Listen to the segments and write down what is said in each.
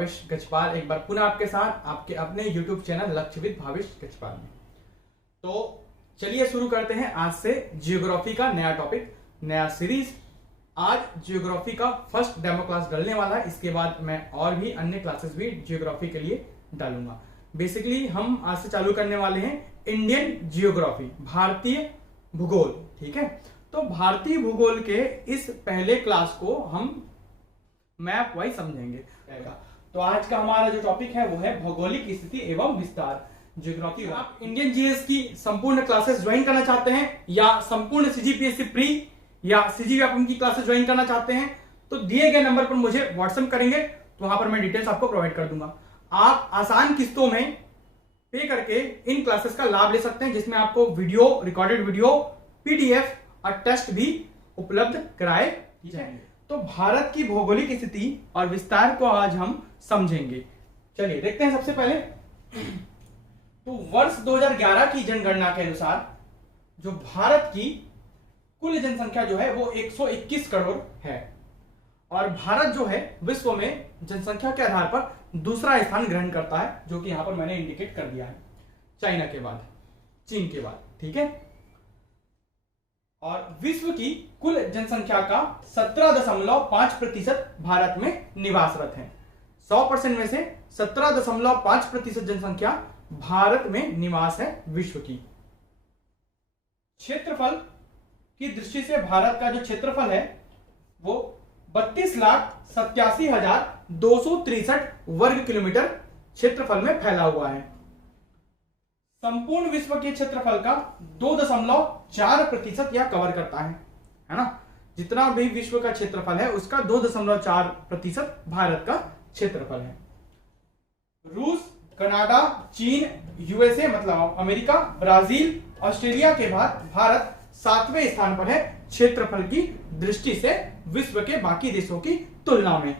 भावेश गजपाल एक बार पुनः आपके साथ आपके अपने YouTube चैनल लक्ष्यविद भावेश गजपाल में। तो चलिए शुरू करते हैं आज से जियोग्राफी का नया टॉपिक, नया सीरीज। आज जियोग्राफी का फर्स्ट डेमो क्लास डलने वाला है। इसके बाद मैं और भी अन्य क्लासेस भी जियोग्राफी के लिए डालूंगा। बेसिकली हम आज से चालू करने वाले हैं इंडियन जियोग्राफी, भारतीय भूगोल। ठीक है, तो भारतीय भूगोल के इस पहले क्लास को हम मैप वाइज समझेंगे। तो आज का हमारा जो टॉपिक है वो है भौगोलिक स्थिति एवं विस्तार, जियोग्राफी। आप इंडियन जीएस की संपूर्ण क्लासेस ज्वाइन करना चाहते हैं या संपूर्ण सीजीपीएससी प्री या सीजीपीएफ की क्लासेस ज्वाइन करना चाहते हैं तो दिए गए नंबर पर मुझे व्हाट्सएप करेंगे, तो वहां पर मैं डिटेल्स आपको प्रोवाइड कर दूंगा। आप आसान किस्तों में पे करके इन क्लासेस का लाभ ले सकते हैं, जिसमें आपको वीडियो, रिकॉर्डेड वीडियो, पीडीएफ और टेस्ट भी उपलब्ध कराए जाएंगे। तो भारत की भौगोलिक स्थिति और विस्तार को आज हम समझेंगे। चलिए देखते हैं। सबसे पहले तो वर्ष 2011 की जनगणना के अनुसार जो भारत की कुल जनसंख्या जो है वो 121 करोड़ है और भारत जो है विश्व में जनसंख्या के आधार पर दूसरा स्थान ग्रहण करता है, जो कि यहां पर मैंने इंडिकेट कर दिया है, चाइना के बाद, चीन के बाद। ठीक है, और विश्व की कुल जनसंख्या का 17.5% भारत में निवासरत है। 100% में से 17.5% जनसंख्या भारत में निवास है विश्व की। क्षेत्रफल की दृष्टि से भारत का जो क्षेत्रफल है वो 32,87,263 वर्ग किलोमीटर क्षेत्रफल में फैला हुआ है। संपूर्ण विश्व के क्षेत्रफल का 2.4% यह कवर करता है ना। जितना भी विश्व का क्षेत्रफल है उसका 2.4% भारत का क्षेत्रफल है। रूस, कनाडा, चीन, यूएसए मतलब अमेरिका, ब्राजील, ऑस्ट्रेलिया के बाद भारत 7वें स्थान पर है क्षेत्रफल की दृष्टि से विश्व के बाकी देशों की तुलना में।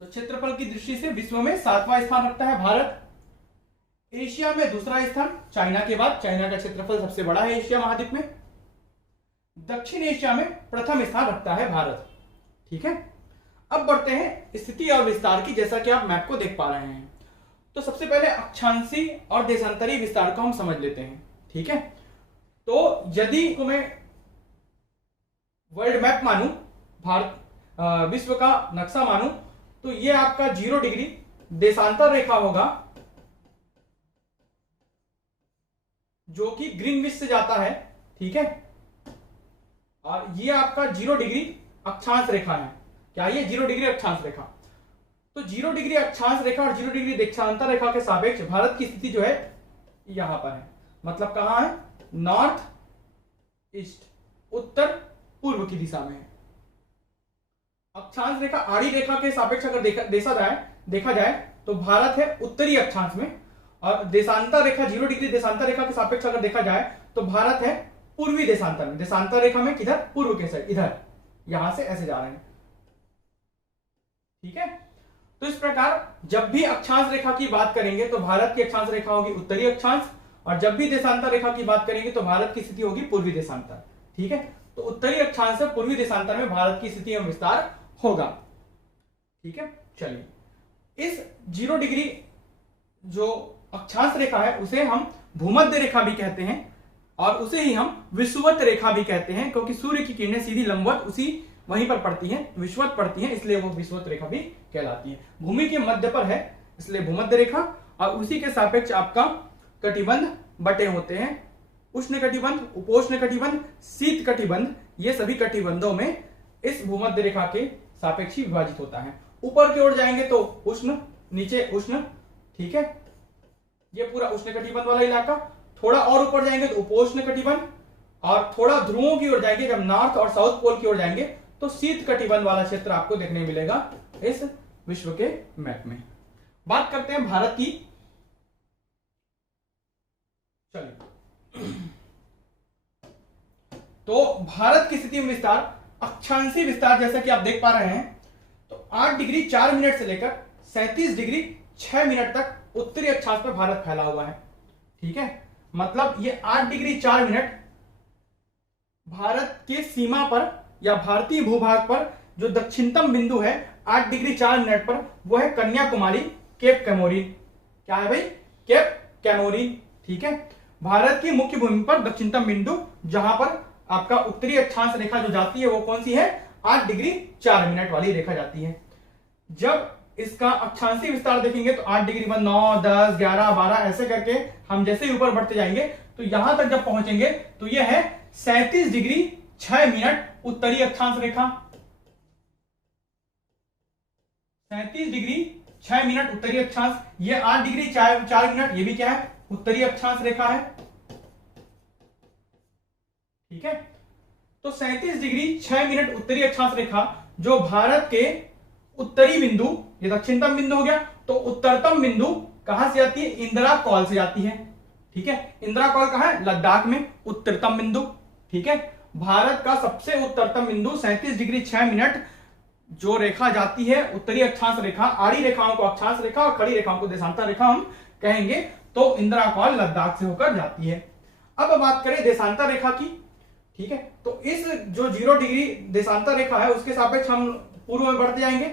तो क्षेत्रफल की दृष्टि से विश्व में 7वां स्थान रखता है भारत। एशिया में दूसरा स्थान चाइना के बाद, चाइना का क्षेत्रफल सबसे बड़ा है एशिया महाद्वीप में। दक्षिण एशिया में प्रथम स्थान रखता है भारत। ठीक है, अब बढ़ते हैं स्थिति और विस्तार की, जैसा कि आप मैप को देख पा रहे हैं। तो सबसे पहले अक्षांशी और देशांतरी विस्तार को हम समझ लेते हैं। ठीक है, तो यदि मैं वर्ल्ड मैप मानूं, भारत विश्व का नक्शा मानूं, तो ये आपका 0 डिग्री देशांतर रेखा होगा जो कि ग्रीनविच से जाता है। ठीक है, और ये आपका 0 डिग्री अक्षांश रेखा है। क्या ये 0 डिग्री अक्षांश रेखा? तो 0 डिग्री अक्षांश रेखा और 0 डिग्री देशांतर रेखा के सापेक्ष भारत की स्थिति जो है यहां पर है। मतलब कहां है? नॉर्थ ईस्ट, उत्तर पूर्व की दिशा में है। अक्षांश रेखा आड़ी रेखा के सापेक्ष अगर देखा जाए तो भारत है उत्तरी अक्षांश में, और देशांतर रेखा 0 डिग्री देशांतर रेखा के सापेक्ष अगर देखा जाए तो भारत है पूर्वी देशांतर में। देशांतर रेखा में किधर? पूर्व के साइड, इधर, यहां से ऐसे जा रहे हैं। ठीक है, तो इस प्रकार जब भी अक्षांश रेखा की बात करेंगे तो भारत की अक्षांश रेखा होगी उत्तरी अक्षांश, और जब भी देशांतर रेखा की बात करेंगे तो भारत की स्थिति होगी पूर्वी देशांतर। ठीक है, तो उत्तरी अक्षांश से पूर्वी देशांतर में भारत की स्थिति एवं विस्तार होगा। ठीक है, चलिए इस 0 डिग्री जो अक्षांश रेखा है उसे हम भूमध्य रेखा भी कहते हैं, और उसे ही हम विषुवत रेखा भी कहते हैं, क्योंकि सूर्य की किरणें सीधी लंबवत उसी वहीं पर पड़ती हैं, विषुवत पड़ती हैं, इसलिए वो विषुवत रेखा भी कहलाती है। भूमि के मध्य पर है इसलिए भूमध्य रेखा, और उसी के सापेक्ष आपका कटिबंध बटे होते हैं। उष्ण कटिबंध, उपोष्ण कटिबंध, शीत कटिबंध, ये सभी कटिबंधों में इस भूमध्य रेखा के सापेक्ष ही विभाजित होता है। ऊपर की ओर जाएंगे तो उष्ण, नीचे उष्ण। ठीक है, ये पूरा उष्ण कटिबंध वाला इलाका। थोड़ा और ऊपर जाएंगे तो उपोष्ण कटिबंध, और थोड़ा ध्रुवों की ओर जाएंगे, जब नॉर्थ और साउथ पोल की ओर जाएंगे तो शीत कटिबंध वाला क्षेत्र आपको देखने मिलेगा इस विश्व के मैप में। बात करते हैं भारत की। चलिए, तो भारत की स्थिति में विस्तार, अक्षांशीय विस्तार जैसा कि आप देख पा रहे हैं, तो 8 डिग्री 4 मिनट से लेकर 37 डिग्री 6 मिनट तक उत्तरी अक्षांश पर भारत फैला हुआ है। ठीक है, मतलब ये 8 डिग्री 4 मिनट भारत के सीमा पर या भारतीय भूभाग पर जो दक्षिणतम बिंदु है 8 डिग्री 4 मिनट पर, वो है कन्याकुमारी, केप कैमोरिन। क्या है भाई? Cape Comorin. ठीक है। भारत की मुख्य भूमि पर दक्षिणतम बिंदु जहां पर आपका उत्तरी अक्षांश रेखा जो जाती है वो कौन सी है? 8 डिग्री 4 मिनट वाली रेखा जाती है। जब इसका अक्षांशीय विस्तार देखेंगे तो 8 डिग्री 9, 10, 11, 12 ऐसे करके हम जैसे ही ऊपर बढ़ते जाएंगे तो यहां तक जब पहुंचेंगे तो यह है 37 डिग्री 6 मिनट उत्तरी अक्षांश रेखा। 37 डिग्री 6 मिनट उत्तरी अक्षांश। ये 8 डिग्री 4 मिनट, ये भी क्या है? उत्तरी अक्षांश रेखा है। ठीक है। तो 37 डिग्री 6 मिनट उत्तरी अक्षांश रेखा जो भारत के उत्तरी बिंदु, ये दक्षिणतम बिंदु हो गया, तो उत्तरतम बिंदु कहां से जाती है? इंदिरा कॉल से जाती है। ठीक है। इंदिरा कॉल कहां है? लद्दाख में, उत्तरतम बिंदु। ठीक है। भारत का सबसे उत्तरतम बिंदु 37 डिग्री 6 मिनट जो रेखा जाती है उत्तरी अक्षांश रेखा, आड़ी रेखाओं को अक्षांश रेखा और खड़ी रेखाओं को देशांतर रेखा हम कहेंगे, तो इंदिरा कॉल लद्दाख से होकर जाती है। अब बात करें देशांतर रेखा की। ठीक है। तो इस जो 0 डिग्री देशांतर रेखा है उसके सापेक्ष हम पूर्व में बढ़ते जाएंगे,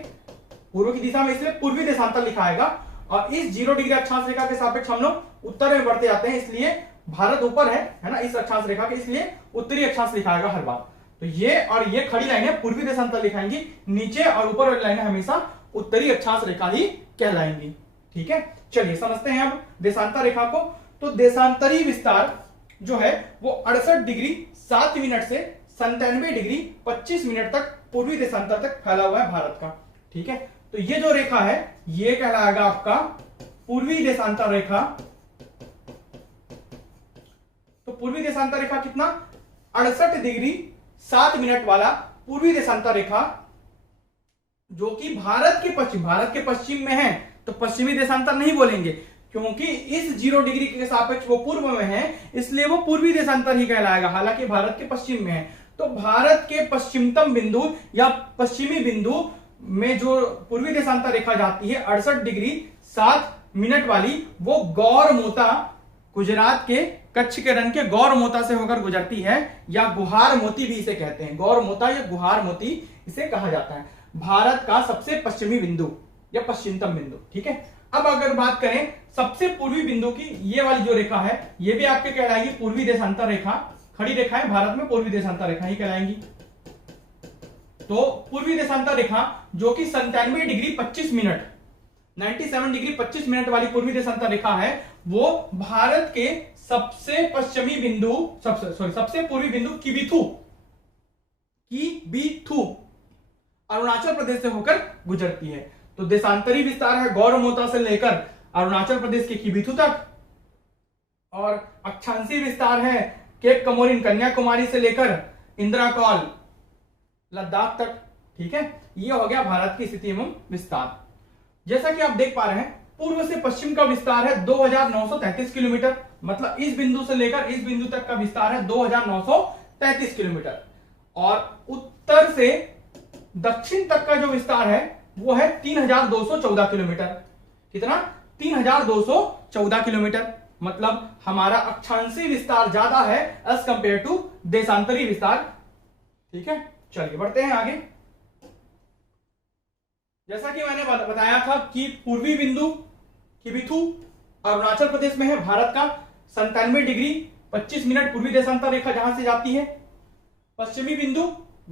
पूर्व की दिशा में, इसलिए पूर्वी देशांतर लिखा आएगा। और इस 0 डिग्री अक्षांश रेखा के सापेक्ष हम लोग उत्तर में बढ़ते जाते हैं, इसलिए भारत ऊपर है ना इस अक्षांश रेखा के, इसलिए उत्तरी अक्षांश लिखा आएगा हर बार। तो ये और ये खड़ी लाइनें पूर्वी देशांतर लिखाएंगी, नीचे और ऊपर वाली लाइनें हमेशा उत्तरी अक्षांश रेखा ही कहलाएंगी। ठीक है। चलिए समझते हैं अब देशांतर रेखा को। तो देशांतरी विस्तार जो है वो 68 डिग्री 7 मिनट से 97 डिग्री 25 मिनट तक पूर्वी देशांतर तक फैला हुआ है भारत का। ठीक है। तो ये जो रेखा है ये कहलाएगा आपका पूर्वी देशांतर रेखा। तो पूर्वी देशांतर रेखा कितना? 68 डिग्री 7 मिनट वाला पूर्वी देशांतर रेखा जो कि भारत के पश्चिम में है। तो पश्चिमी देशांतर नहीं बोलेंगे क्योंकि इस 0 डिग्री के सापेक्ष वो पूर्व में है, इसलिए वो पूर्वी देशांतर ही कहलाएगा, हालांकि भारत के पश्चिम में है। तो भारत के पश्चिमतम बिंदु या पश्चिमी बिंदु में जो पूर्वी देशांतर रेखा जाती है 68 डिग्री 7 मिनट वाली, वो गौरमोता, गुजरात के कच्छ के रण के गौरमोता से होकर गुजरती है, या गुहार मोती भी इसे कहते हैं। गौरमोता या गुहार मोती इसे कहा जाता है। भारत का सबसे पश्चिमी बिंदु या पश्चिमतम बिंदु। ठीक है। अब अगर बात करें सबसे पूर्वी बिंदु की, ये वाली जो रेखा है ये भी आपके कहलाएगी पूर्वी देशांतर रेखा। खड़ी रेखा है भारत में, पूर्वी देशांतर रेखा ही कहलाएंगी। तो पूर्वी देशांतर रेखा जो कि 97 डिग्री 25 मिनट 97 डिग्री 25 मिनट वाली पूर्वी देशांतर रेखा है, वो भारत के सबसे पश्चिमी बिंदु, सबसे पूर्वी बिंदु किबिथु अरुणाचल प्रदेश से होकर गुजरती है। तो देशांतरी विस्तार है गौरमोता से लेकर अरुणाचल प्रदेश के किबिथु तक, और अक्षांशीय विस्तार है केप कैमोरिन कन्याकुमारी से लेकर इंदिरा कॉल लद्दाख तक। ठीक है। यह हो गया भारत की स्थिति एवं विस्तार। जैसा कि आप देख पा रहे हैं पूर्व से पश्चिम का विस्तार है 2933 किलोमीटर, मतलब इस बिंदु से लेकर इस बिंदु तक का विस्तार है 2933 किलोमीटर, और उत्तर से दक्षिण तक का जो विस्तार है वो है 3214 किलोमीटर। कितना? 3214 किलोमीटर। मतलब हमारा अक्षांशीय विस्तार ज्यादा है एज कंपेयर टू देशांतरी विस्तार। ठीक है। चलिए बढ़ते हैं आगे। जैसा कि मैंने बताया था कि पूर्वी बिंदु किबिथु अरुणाचल प्रदेश में है भारत का, 97 डिग्री 25 मिनट पूर्वी देशांतर रेखा जहां से जाती है। पश्चिमी बिंदु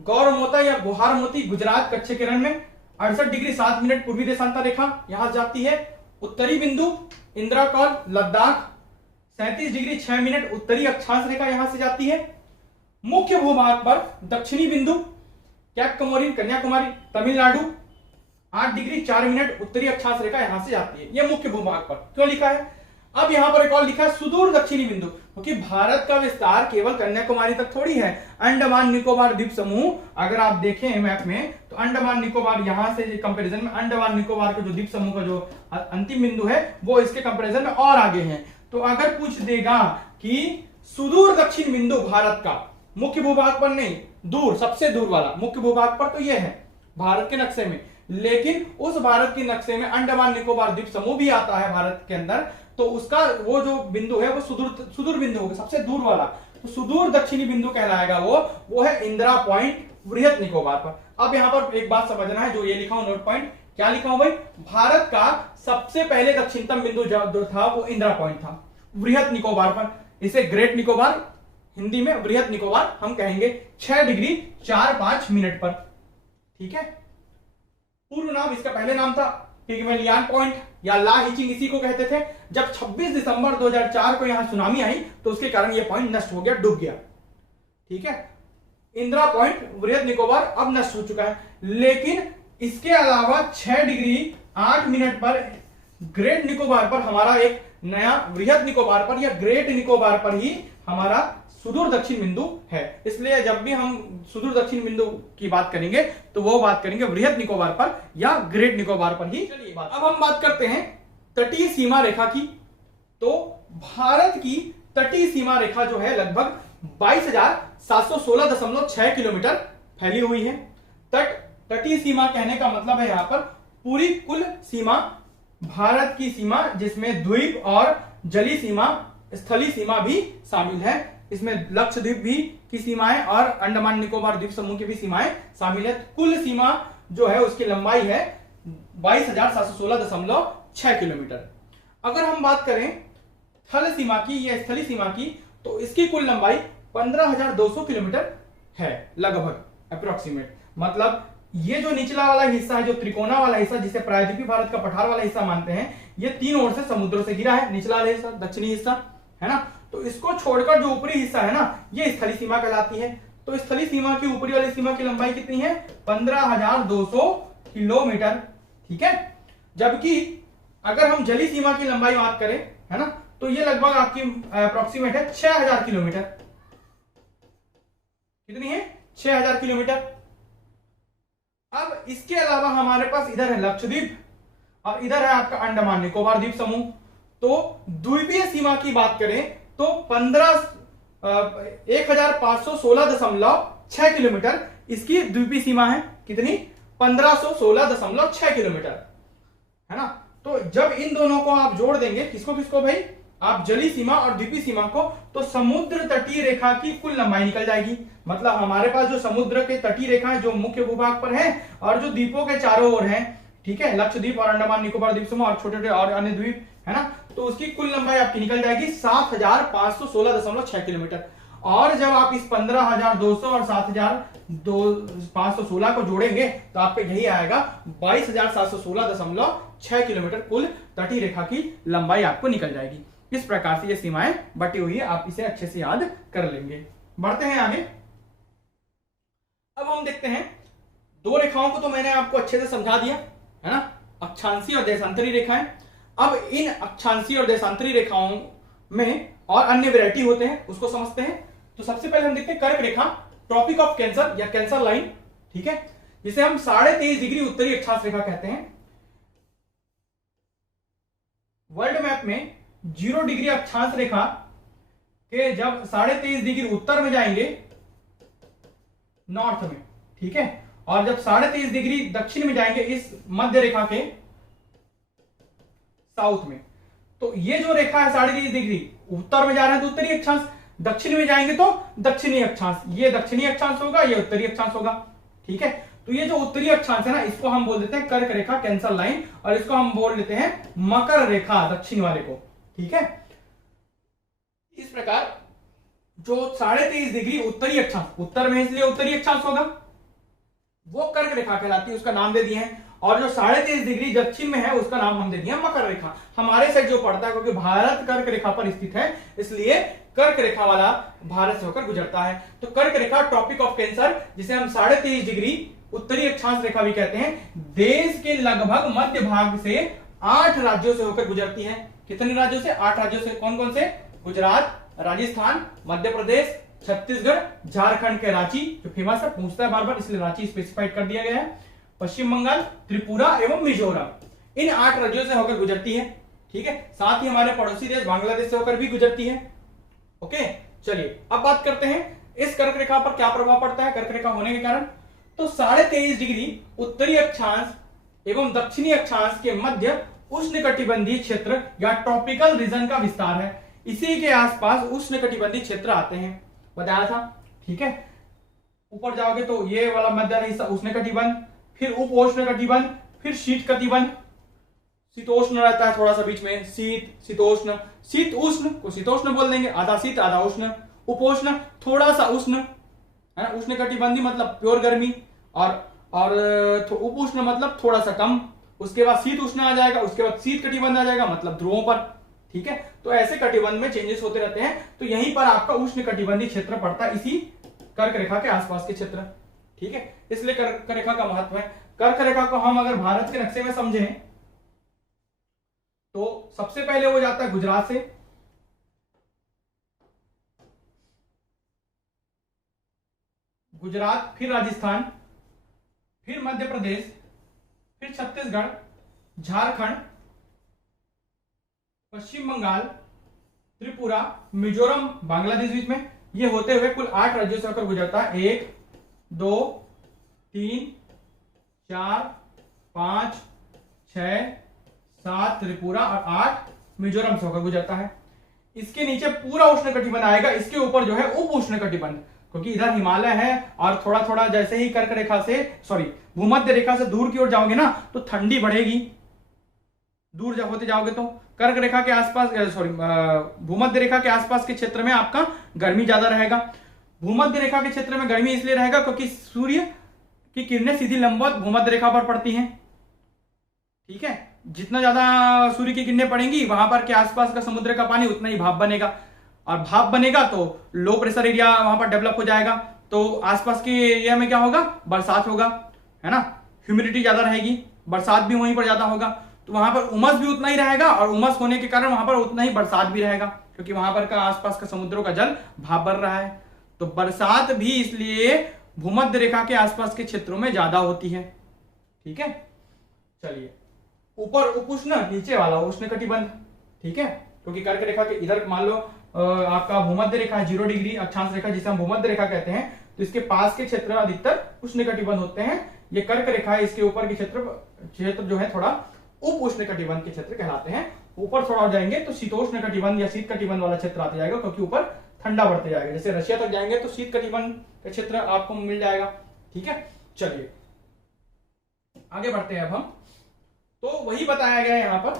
गौरमोता या गुहारमोती गुजरात कच्छ के रण में 68 डिग्री 7 मिनट पूर्वी देशांतर रेखा यहां से जाती है। उत्तरी बिंदु Indira call Ladakh 37 degree 6 minute उत्तरी अक्षांश रेखा यहां से जाती है। मुख्य भूभाग पर दक्षिणी बिंदु Cape Comorin Kanyakumari Tamil Nadu 8 degree 4 minute उत्तरी अक्षांश रेखा यहां से जाती है। यह मुख्य भूभाग पर क्यों लिखा है? अब यहां पर एक और लिखा है सुदूर दक्षिणी बिंदु, क्योंकि भारत का विस्तार केवल कन्याकुमारी तक थोड़ी है। अंडमान निकोबार द्वीप समूह अगर आप देखें मैप में तो अंडमान निकोबार यहां से कंपैरिजन में अंडमान निकोबार के जो द्वीप समूह का जो अंतिम बिंदु है वो इसके कंपैरिजन में और आगे है। तो अगर पूछ देगा कि सुदूर दक्षिण बिंदु भारत का मुख्य भूभाग पर नहीं, दूर सबसे दूर वाला मुख्य भूभाग पर, तो यह है भारत के नक्शे में, लेकिन उस भारत के नक्शे में अंडमान निकोबार द्वीप समूह भी आता है भारत के अंदर, तो उसका वो जो बिंदु है वो सुदूर बिंदु होगा, सबसे दूर वाला। तो सुदूर दक्षिणी बिंदु कहलाएगा वो है इंदिरा पॉइंट वृहद निकोबार पर। अब यहाँ पर एक बात समझना है, जो ये लिखा हूं नोट पॉइंट, क्या लिखा हूं भाई, भारत का सबसे पहले दक्षिणतम बिंदु जो था वो इंदिरा पॉइंट था वृहद निकोबार पर। इसे ग्रेट निकोबार, हिंदी में वृहद निकोबार हम कहेंगे, 6 डिग्री 4-5 मिनट पर। ठीक है, पूर्व नाम इसका पहले नाम था पिग्मेलियन पॉइंट या ला हिचिंग, इसी को कहते थे। जब 26 दिसंबर 2004 को यहां सुनामी आई तो उसके कारण यह पॉइंट नष्ट हो गया, डूब गया। ठीक है, इंदिरा पॉइंट वृहद निकोबार अब नष्ट हो चुका है, लेकिन इसके अलावा 6 डिग्री 8 मिनट पर ग्रेट निकोबार पर हमारा एक नया वृहद निकोबार पर या ग्रेट निकोबार पर ही हमारा सुदूर दक्षिण बिंदु है। इसलिए जब भी हम सुदूर दक्षिण बिंदु की बात करेंगे तो वो बात करेंगे वृहद निकोबार पर या ग्रेट निकोबार पर ही। चलिए अब हम बात करते हैं तटीय सीमा रेखा की। तो भारत की तटीय सीमा रेखा जो है लगभग 22,716.6 किलोमीटर फैली हुई है। तटीय सीमा कहने का मतलब है यहां पर पूरी कुल सीमा, भारत की सीमा जिसमें द्वीप और जलीय सीमा, स्थलीय सीमा भी शामिल है। इसमें लक्षद्वीप भी की सीमाएं और अंडमान निकोबार द्वीप समूह की भी सीमाएं शामिल है। कुल सीमा जो है उसकी लंबाई है 22,716.6 किलोमीटर। अगर हम बात करें थल सीमा की या स्थलीय सीमा की तो इसकी कुल लंबाई 15,200 किलोमीटर है लगभग, अप्रोक्सीमेट। मतलब ये जो निचला वाला हिस्सा है, जो त्रिकोणा वाला हिस्सा जिसे प्रायद्वीपीय भारत का पठार वाला हिस्सा मानते हैं, ये 3 ओर से समुद्रों से घिरा है। निचला वाला हिस्सा, दक्षिणी हिस्सा है ना, तो इसको छोड़कर जो ऊपरी हिस्सा है ना, ये स्थलीय सीमा कहलाती है। तो स्थलीय सीमा की ऊपरी वाली सीमा की लंबाई कितनी है, 15,200 किलोमीटर। ठीक है, जबकि अगर हम जलीय सीमा की लंबाई बात करें, है ना, तो ये लगभग आपकी अप्रोक्सीमेट है 6,000 किलोमीटर। कितनी है, 6,000 किलोमीटर। अब इसके अलावा हमारे पास इधर है लक्षद्वीप और इधर है आपका अंडमान निकोबार द्वीप समूह। तो द्वीपीय सीमा की बात करें तो 1,516.6 किलोमीटर इसकी द्वीपीय सीमा है। कितनी, 1,516.6 किलोमीटर, है ना। तो जब इन दोनों को आप जोड़ देंगे, किसको किसको भाई, आप जलीय सीमा और द्वीपीय सीमा को, तो समुद्र तटीय रेखा की कुल लंबाई निकल जाएगी। मतलब हमारे पास जो समुद्र के तटीय रेखा है जो मुख्य भूभाग पर है और जो द्वीपों के चारों ओर है, ठीक है, लक्षद्वीप और अंडमान निकोबार द्वीप समूह और छोटे छोटे और अन्य द्वीप, है ना, तो उसकी कुल लंबाई आपकी निकल जाएगी 7,516.6 किलोमीटर। और जब आप इस 15,200 और 7,516 को जोड़ेंगे तो आपको यही आएगा 22,716.6 किलोमीटर कुल तटीय रेखा की लंबाई आपको निकल जाएगी। इस प्रकार से ये सीमाएं बटी हुई है, आप इसे अच्छे से याद कर लेंगे। बढ़ते हैं आगे। अब हम देखते हैं, 2 रेखाओं को तो मैंने आपको अच्छे से समझा दिया, है ना, अक्षांशीय और देशांतरी रेखाएं। अब इन अक्षांशीय और देशांतरी रेखाओं में और अन्य वैरायटी होते हैं, उसको समझते हैं। तो सबसे पहले हम देखते हैं कर्क रेखा, ट्रॉपिक ऑफ कैंसर या कैंसर लाइन, ठीक है, जिसे हम 23.5 डिग्री उत्तरी अक्षांश रेखा कहते हैं। वर्ल्ड मैप में 0 डिग्री अक्षांश रेखा के जब 23.5 डिग्री उत्तर में जाएंगे, नॉर्थ में, ठीक है, और जब 23.5 डिग्री दक्षिण में जाएंगे इस मध्य रेखा के साउथ में, तो ये जो रेखा है 23.5 डिग्री उत्तर में जा रहे हैं तो उत्तरी अक्षांश, दक्षिण में जाएंगे तो दक्षिणी अक्षांश। ये दक्षिणी अक्षांश होगा, ये उत्तरी अक्षांश होगा। ठीक है, तो ये जो उत्तरी अक्षांश है ना, इसको हम बोल देते हैं कर्क रेखा, कैंसर लाइन, और इसको हम बोल देते हैं मकर रेखा, दक्षिण वाले को। ठीक है, इस प्रकार जो 23.5 डिग्री उत्तरी अक्षांश, उत्तर में इसलिए उत्तरी अक्षांश होगा, वो कर्क रेखा कहलाती है, उसका नाम दे दिए हैं। और जो 23.5 डिग्री दक्षिण में है उसका नाम हम दे दिए मकर रेखा। हमारे साइड जो पड़ता है, क्योंकि भारत कर्क रेखा पर स्थित है, इसलिए कर्क रेखा वाला भारत से होकर गुजरता है। तो कर्क रेखा, ट्रॉपिक ऑफ कैंसर, जिसे हम 23.5 डिग्री उत्तरी अक्षांश रेखा भी कहते हैं, देश के लगभग मध्य भाग से 8 राज्यों से होकर गुजरती है। कितने राज्यों से, 8 राज्यों से। कौन कौन से, गुजरात, राजस्थान, मध्य प्रदेश, छत्तीसगढ़, झारखंड के रांची, जो फेमस है, पूछता है बार बार, इसलिए रांची स्पेसिफाइड कर दिया गया है, पश्चिम बंगाल, त्रिपुरा एवं मिजोरम, इन 8 राज्यों से होकर गुजरती है। ठीक है, साथ ही हमारे पड़ोसी देश बांग्लादेश से होकर भी गुजरती है। ओके, चलिए अब बात करते हैं इस कर्क रेखा पर क्या प्रभाव पड़ता है कर्क रेखा होने के कारण। तो 23.5 डिग्री उत्तरी अक्षांश एवं दक्षिणी अक्षांश के मध्य उष्णकटिबंधीय क्षेत्र या ट्रॉपिकल रीजन का विस्तार है। इसी के आसपास उष्णकटिबंधीय क्षेत्र आते हैं, बताया था। ठीक है, ऊपर जाओगे तो ये वाला मध्य हिस्सा उष्ण कटिबंध, फिर उपोष्ण कटिबंध, फिर शीत कटिबंध, शीतोष्ण रहता है थोड़ा सा बीच में, शीत शीतोष्ण, शीत उष्ण को शीतोष्ण बोल देंगे, आधा शीत आधा उष्ण, उपोष्ण थोड़ा सा उष्ण है ना, उष्ण कटिबंधी मतलब प्योर गर्मी, और उपोष्ण मतलब थोड़ा सा कम, उसके बाद शीत उष्ण आ जाएगा, उसके बाद शीत कटिबंध आ जाएगा मतलब ध्रुवों पर। ठीक है, तो ऐसे कटिबंध में चेंजेस होते रहते हैं। तो यहीं पर आपका उष्ण कटिबंधी क्षेत्र पड़ता है, इसी कर्क रेखा के आसपास के क्षेत्र। ठीक है, इसलिए कर्क रेखा का महत्व है। कर्क रेखा को हम अगर भारत के नक्शे में समझें तो सबसे पहले वो जाता है गुजरात से, गुजरात, फिर राजस्थान, फिर मध्य प्रदेश, फिर छत्तीसगढ़, झारखंड, पश्चिम बंगाल, त्रिपुरा, मिजोरम, बांग्लादेश बीच में, ये होते हुए कुल 8 राज्यों से होकर गुजरता है। 1 2 3 4 5 6 7 त्रिपुरा और 8 मिजोरम से होकर गुजरता है। इसके नीचे पूरा उष्ण कटिबंध आएगा, इसके ऊपर जो है उप उष्ण कटिबंध, क्योंकि इधर हिमालय है और थोड़ा थोड़ा जैसे ही कर्क रेखा से भूमध्य रेखा से दूर की ओर जाओगे ना तो ठंडी बढ़ेगी, दूर होते जाओगे तो कर्क रेखा के आसपास भूमध्य रेखा के आसपास के क्षेत्र में आपका गर्मी ज्यादा रहेगा। भूमध्य रेखा के क्षेत्र में गर्मी इसलिए रहेगा क्योंकि सूर्य की किरणें सीधी लंबवत भूमध्य रेखा पर पड़ती हैं। ठीक है, जितना ज्यादा सूर्य की किरणें पड़ेंगी वहां पर के आसपास का समुद्र का पानी उतना ही भाप बनेगा, और भाप बनेगा तो लो प्रेशर एरिया वहां पर डेवलप हो जाएगा, तो आसपास के एरिया में क्या होगा, बरसात होगा, है ना, ह्यूमिडिटी ज्यादा रहेगी, बरसात भी वहीं पर ज्यादा होगा, तो वहां पर उमस भी उतना ही रहेगा, और उमस होने के कारण वहां पर उतना ही बरसात भी रहेगा, क्योंकि वहां पर का आसपास का समुद्रों का जल भाप बन रहा है। तो बरसात भी इसलिए भूमध्य रेखा के आसपास के क्षेत्रों में ज्यादा होती है। ठीक है, चलिए ऊपर उपोष्ण, नीचे वाला उष्ण कटिबंध। ठीक है, क्योंकि कर्क रेखा के इधर मान लो आपका भूमध्य रेखा है 0 डिग्री, अक्षांश रेखा जिसे हम भूमध्य रेखा कहते हैं, तो इसके पास के क्षेत्र अधिकतर उष्ण कटिबंध होते हैं। ये कर्क रेखा है, इसके ऊपर के क्षेत्र जो है थोड़ा उप उष्ण कटिबंध के क्षेत्र कहलाते हैं। ऊपर थोड़ा हो जाएंगे तो शीतोष्ण कटिबंध या शीत कटिबंध वाला क्षेत्र आता जाएगा, क्योंकि ऊपर ठंडा बढ़ते जाएगा। जैसे रशिया तक जाएंगे तो शीत कटिबंध का क्षेत्र आपको मिल जाएगा। ठीक है, चलिए आगे बढ़ते हैं अब हम। तो वही बताया गया है यहां पर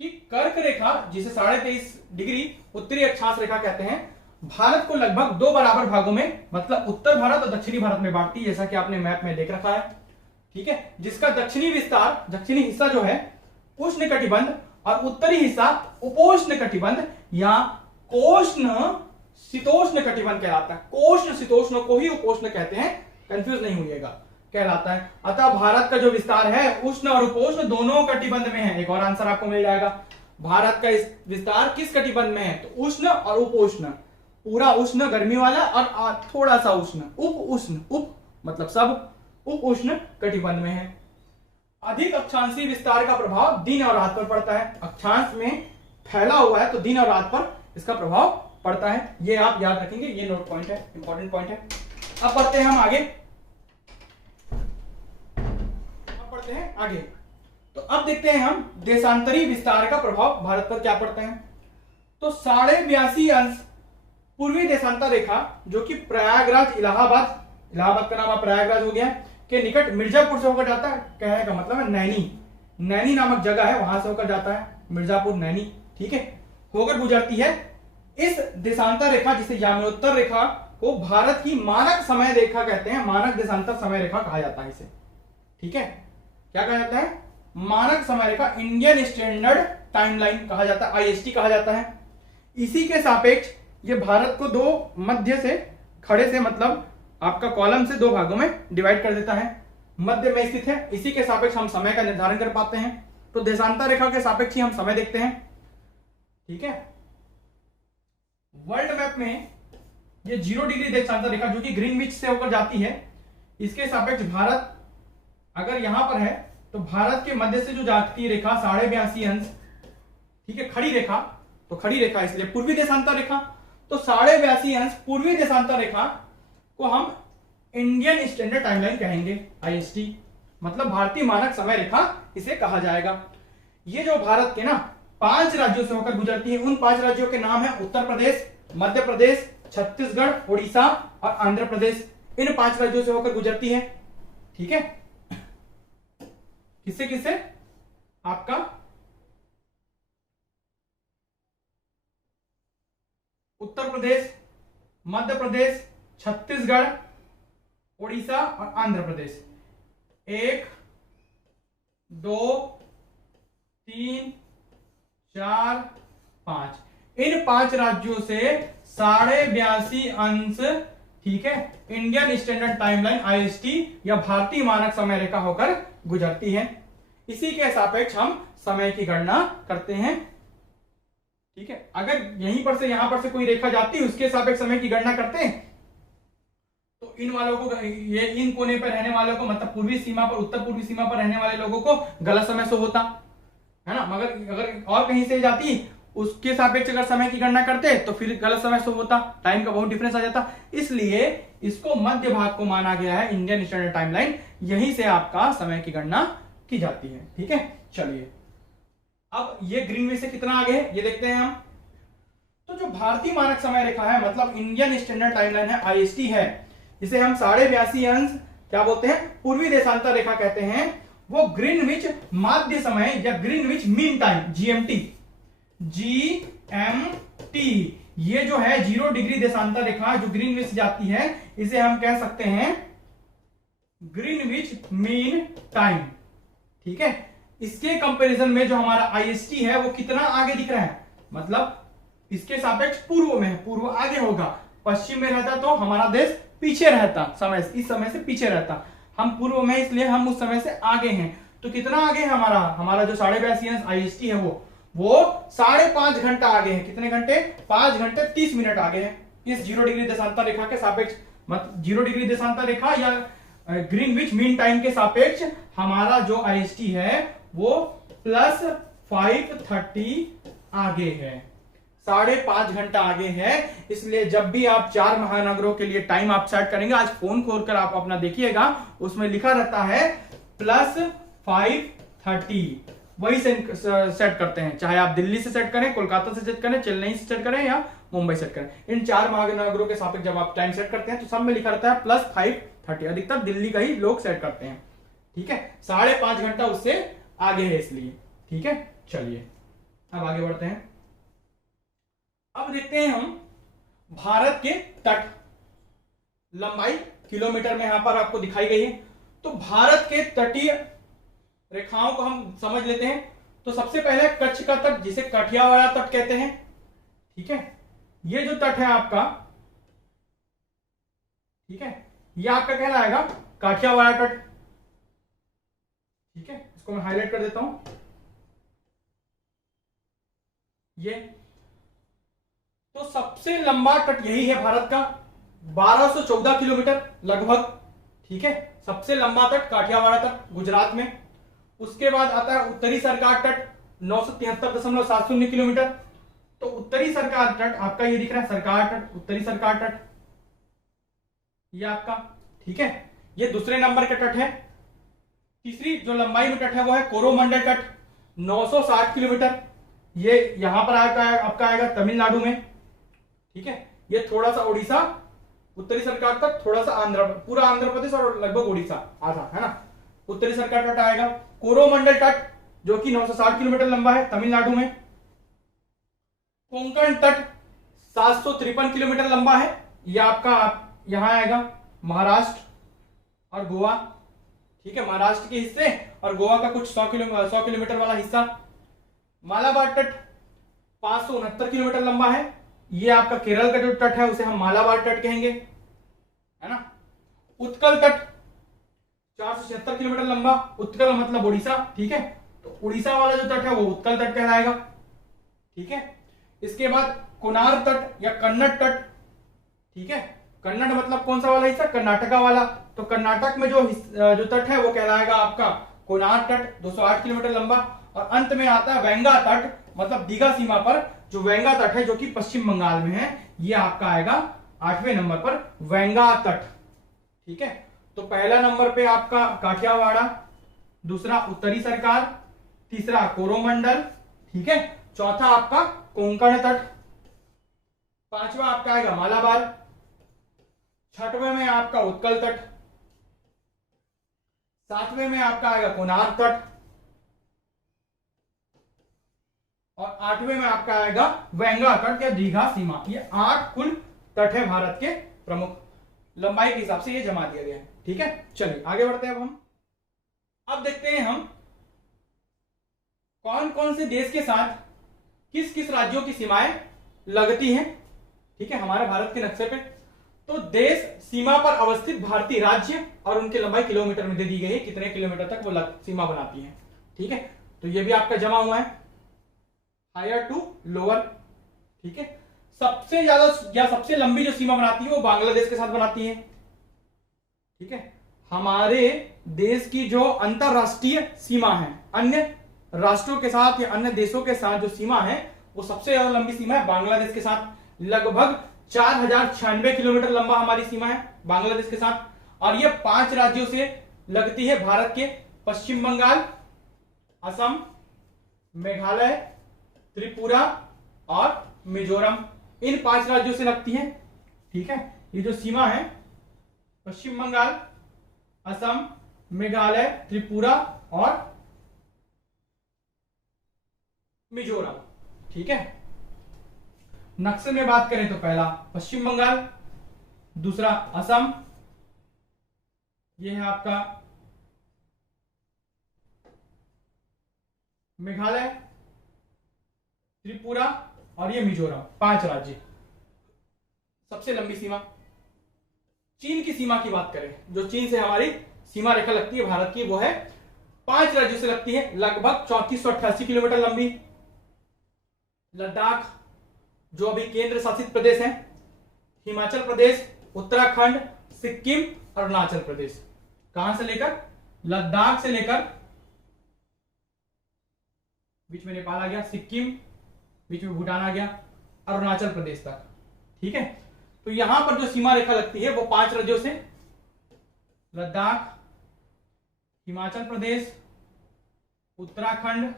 कि कर्क रेखा जिसे 23.5 डिग्री उत्तरी अक्षांश रेखा कहते हैं, भारत को लगभग 2 बराबर भागों में, मतलब उत्तर भारत और दक्षिणी भारत में बांटती है, जैसा कि आपने मैप में देख रखा है। ठीक है, जिसका दक्षिणी हिस्सा जो है उष्ण कटिबंध और उत्तरी हिस्सा उपोष्ण कटिबंध या कोष्ण शीतोष्ण कटिबंध कहलाता है। कोष्ण शीतोष्ण को ही उपोष्ण कहते हैं, कंफ्यूज नहीं होइएगा, कहलाता है। अतः भारत का जो विस्तार है उष्ण और उपोष्ण दोनों कटिबंध में है। एक और आंसर आपको मिल जाएगा, भारत का इस विस्तार किस कटिबंध में है, तो उष्ण और उपोष्ण। पूरा उष्ण गर्मी वाला और थोड़ा सा उष्ण उप उष्ण, उप मतलब सब, उप उष्ण कटिबंध में है। अधिक अक्षांशीय विस्तार का प्रभाव दिन और रात पर पड़ता है। अक्षांश में फैला हुआ है तो दिन और रात पर इसका प्रभाव पड़ता है, ये आप याद रखेंगे, ये नोट पॉइंट है, इंपॉर्टेंट पॉइंट है। अब बढ़ते हैं हम आगे, तो अब देखते हैं हम देशांतरी विस्तार का प्रभाव भारत पर क्या पड़ता है। तो 82.5 अंश पूर्वी देशांतर रेखा जो कि प्रयागराज, इलाहाबाद का नाम प्रयागराज हो गया, के निकट मिर्जापुर से होकर जाता है। कहने का मतलब है नैनी नामक जगह है, वहां से होकर जाता है, मिर्जापुर नैनी। ठीक है, होकर गुजरती है। इस देशांतर रेखा जिसे याम्योत्तर रेखा को भारत की मानक समय रेखा कहते हैं, मानक देशांतर समय रेखा कहा जाता है इसे। ठीक है, क्या कहा जाता है, मानक समय रेखा, इंडियन स्टैंडर्ड टाइमलाइन कहा जाता है, आईएसटी कहा जाता है। इसी के सापेक्ष ये भारत को 2 मध्य से खड़े से, मतलब आपका कॉलम से 2 भागों में डिवाइड कर देता है, मध्य में स्थित है। इसी के सापेक्ष हम समय का निर्धारण कर पाते हैं, तो देशांतर रेखा के सापेक्ष ही हम समय देखते हैं। ठीक है, वर्ल्ड मैप में ये 0 डिग्री देशांतर रेखा जो कि ग्रीनविच से होकर जाती है, इसके सापेक्ष भारत अगर यहां पर है तो भारत के मध्य से जो जाती रेखा 82.5 अंश, ठीक है, खड़ी रेखा, तो खड़ी रेखा इसलिए पूर्वी देशांतर रेखा, तो 82.5 अंश पूर्वी देशांतर रेखा को हम इंडियन स्टैंडर्ड टाइमलाइन कहेंगे, आईएसटी, मतलब भारतीय मानक समय रेखा इसे कहा जाएगा। ये जो भारत के ना 5 राज्यों से होकर गुजरती है, उन 5 राज्यों के नाम है उत्तर प्रदेश, मध्य प्रदेश, छत्तीसगढ़, उड़ीसा और आंध्र प्रदेश, इन 5 राज्यों से होकर गुजरती है। ठीक है, किससे किससे? आपका उत्तर प्रदेश, मध्य प्रदेश, छत्तीसगढ़, उड़ीसा और आंध्र प्रदेश। 1 2 3 4 5, इन 5 राज्यों से 82.5 अंश, ठीक है, इंडियन स्टैंडर्ड टाइमलाइन IST या भारतीय मानक समय रेखा होकर गुजरती है। इसी के सापेक्ष हम समय की गणना करते हैं। ठीक है, अगर यहीं पर से यहां पर से कोई रेखा जाती है, उसके सापेक्ष समय की गणना करते हैं, तो इन वालों को, ये इन कोने पर रहने वालों को, मतलब पूर्वी सीमा पर, उत्तर पूर्वी सीमा पर रहने वाले लोगों को गलत समय से होता है ना। मगर अगर और कहीं से जाती, उसके सापेक्ष अगर समय की गणना करते तो फिर गलत समय से होता, टाइम का बहुत डिफरेंस आ जाता। इसलिए इसको मध्य भाग को माना गया है इंडियन स्टैंडर्ड टाइमलाइन, यहीं से आपका समय की गणना की जाती है। ठीक है, चलिए अब ये ग्रीनविच से कितना आगे है ये देखते हैं हम। तो जो भारतीय मानक समय रेखा है, मतलब इंडियन स्टैंडर्ड टाइमलाइन है, IST है, इसे हम 82.5 अंश क्या बोलते हैं, पूर्वी देशांतर रेखा कहते हैं। वो ग्रीनविच माध्य समय या ग्रीनविच मीन टाइम, GMT, ये जो है 0 डिग्री देशांतर रेखा जो ग्रीनविच जाती है, इसे हम कह सकते हैं ग्रीनविच मीन टाइम। ठीक है, इसके कंपैरिजन में जो हमारा IST है वो कितना आगे दिख रहा है, मतलब इसके सापेक्ष पूर्व में है, पूर्व आगे होगा, पश्चिम में रहता तो हमारा देश पीछे रहता, समय इस समय से पीछे रहता, हम पूर्व में, इसलिए हम उस समय से आगे हैं। तो कितना आगे है हमारा जो 82.5 अंश IST है वो 5.5 घंटा आगे है। कितने घंटे? 5 घंटे 30 मिनट आगे है इस 0 डिग्री देशांतर रेखा के सापेक्ष। मतलब 0 डिग्री देशांतर रेखा या ग्रीनविच मीन टाइम के सापेक्ष हमारा जो IST है वो +5:30 आगे है, 5.5 घंटा आगे है। इसलिए जब भी आप 4 महानगरों के लिए टाइम आप सेट करेंगे, आज फोन खोलकर आप अपना देखिएगा, उसमें लिखा रहता है +5:30, वही सेट करते हैं। चाहे आप दिल्ली से सेट करें, कोलकाता से सेट करें, चेन्नई से सेट करें या मुंबई सेट करें, इन 4 महानगरों के सापेक्ष जब आप टाइम सेट करते हैं तो सब में लिखा रहता है +5:30। अधिकतर दिल्ली का ही लोग सेट करते हैं। ठीक है, 5.5 घंटा उससे आगे है इसलिए। ठीक है, चलिए अब आगे बढ़ते हैं। अब देखते हैं हम भारत के तट, लंबाई किलोमीटर में यहां पर आपको दिखाई गई है। तो भारत के तटीय रेखाओं को हम समझ लेते हैं। तो सबसे पहले कच्छ का तट, जिसे काठियावाड़ तट कहते हैं। ठीक है, ये जो तट है आपका, ठीक है, ये आपका कहलाएगा काठियावाड़ तट। ठीक है, इसको मैं हाईलाइट कर देता हूं। ये तो सबसे लंबा तट यही है भारत का, 1214 किलोमीटर लगभग। ठीक है, सबसे लंबा तट काठियावाड़ तट गुजरात में। उसके बाद आता है उत्तरी सरकार तट, 973.70 किलोमीटर। तो उत्तरी सरकार तट आपका ये दिख रहा है, सरकार तट, उत्तरी सरकार तट ये आपका। ठीक है, ये दूसरे नंबर का तट है। तीसरी जो लंबाई में तट है वो है कोरोमंडल तट, 960 किलोमीटर। ये यहां पर आपका आएगा तमिलनाडु में। ठीक है, ये थोड़ा सा उड़ीसा, उत्तरी सरकार तट, थोड़ा सा पूरा आंध्र प्रदेश और लगभग उड़ीसा आधा, है ना, उत्तरी सरकार तट आएगा। कोरोमंडल तट जो कि 960 किलोमीटर लंबा है, तमिलनाडु में। कोंकण तट 753 किलोमीटर लंबा है, यह आपका यहां आएगा, महाराष्ट्र और गोवा। ठीक है, महाराष्ट्र के हिस्से और गोवा का कुछ 100 किलोमीटर वाला हिस्सा। मालाबार तट 569 किलोमीटर लंबा है, ये आपका केरल का जो तट है उसे हम मालाबार तट कहेंगे, है ना। उत्कल तट 476 किलोमीटर लंबा, उत्कल मतलब उड़ीसा। ठीक है, तो उड़ीसा वाला जो तट है वो उत्कल तट कहलाएगा। ठीक है, इसके बाद कोनार तट या कन्नड़ तट। ठीक है, कन्नड़ मतलब कौन सा वाला हिस्सा? कर्नाटका वाला। तो कर्नाटक में जो तट है वो कहलाएगा आपका कोनार तट, 208 किलोमीटर लंबा। और अंत में आता है वेंगा तट, मतलब दीघा सीमा पर जो वेंगा तट है जो कि पश्चिम बंगाल में है, ये आपका आएगा 8वें नंबर पर, वेंगा तट। ठीक है, तो पहला नंबर पे आपका काठियावाड़ा, दूसरा उत्तरी सरकार, तीसरा कोरोमंडल। ठीक है, चौथा आपका कोंकण तट। पांचवा आपका आएगा मालाबार, छठवें में आपका उत्कल तट, सातवें में आपका आएगा कोणार्क तट, और आठवें में आपका आएगा वेंगा तट या दीघा सीमा। ये 8 कुल तट है भारत के प्रमुख, लंबाई के हिसाब से ये जमा दिया गया है। ठीक है, चलिए आगे बढ़ते हैं। अब देखते हैं हम कौन कौन से देश के साथ किस किस राज्यों की सीमाएं लगती हैं। ठीक है, हमारे भारत के नक्शे पे तो देश सीमा पर अवस्थित भारतीय राज्य और उनकी लंबाई किलोमीटर में दे दी गई है, कितने किलोमीटर तक वो सीमा बनाती है। ठीक है, तो ये भी आपका जमा हुआ है, हायर टू लोअर। ठीक है, सबसे ज्यादा या सबसे लंबी जो सीमा बनाती है वो बांग्लादेश के साथ बनाती है। ठीक है, हमारे देश की जो अंतरराष्ट्रीय सीमा है, अन्य राष्ट्रों के साथ या अन्य देशों के साथ जो सीमा है वो सबसे ज्यादा लंबी सीमा है बांग्लादेश के साथ। लगभग 4096 किलोमीटर लंबा हमारी सीमा है बांग्लादेश के साथ, और ये 5 राज्यों से लगती है भारत के, पश्चिम बंगाल, असम, मेघालय, त्रिपुरा और मिजोरम, इन 5 राज्यों से लगती है। ठीक है, ये जो सीमा है पश्चिम बंगाल, असम, मेघालय, त्रिपुरा और मिजोरम। ठीक है, नक्शे में बात करें तो पहला पश्चिम बंगाल, दूसरा असम, यह है आपका मेघालय, त्रिपुरा और ये मिजोरम, 5 राज्य। सबसे लंबी सीमा चीन की सीमा की बात करें, जो चीन से हमारी सीमा रेखा लगती है भारत की, वो है 5 राज्यों से लगती है, लगभग 3488 किलोमीटर लंबी। लद्दाख जो अभी केंद्र शासित प्रदेश है, हिमाचल प्रदेश, उत्तराखंड, सिक्किम, अरुणाचल प्रदेश, कहां से लेकर लद्दाख से लेकर बीच में नेपाल आ गया, सिक्किम, बीच में भूटान आ गया, अरुणाचल प्रदेश तक। ठीक है, तो यहां पर जो सीमा रेखा लगती है वो 5 राज्यों से, लद्दाख, हिमाचल प्रदेश, उत्तराखंड,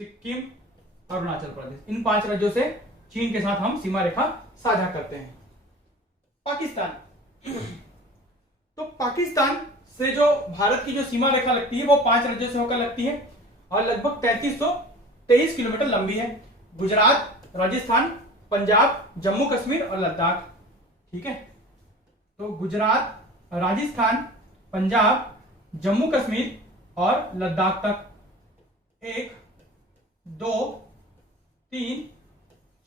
सिक्किम, अरुणाचल प्रदेश, इन 5 राज्यों से चीन के साथ हम सीमा रेखा साझा करते हैं। पाकिस्तान, तो पाकिस्तान से जो भारत की जो सीमा रेखा लगती है वो 5 राज्यों से होकर लगती है और लगभग 3323 किलोमीटर लंबी है। गुजरात, राजस्थान, पंजाब, जम्मू कश्मीर और लद्दाख। ठीक है, तो गुजरात, राजस्थान, पंजाब, जम्मू कश्मीर और लद्दाख तक 1 2 3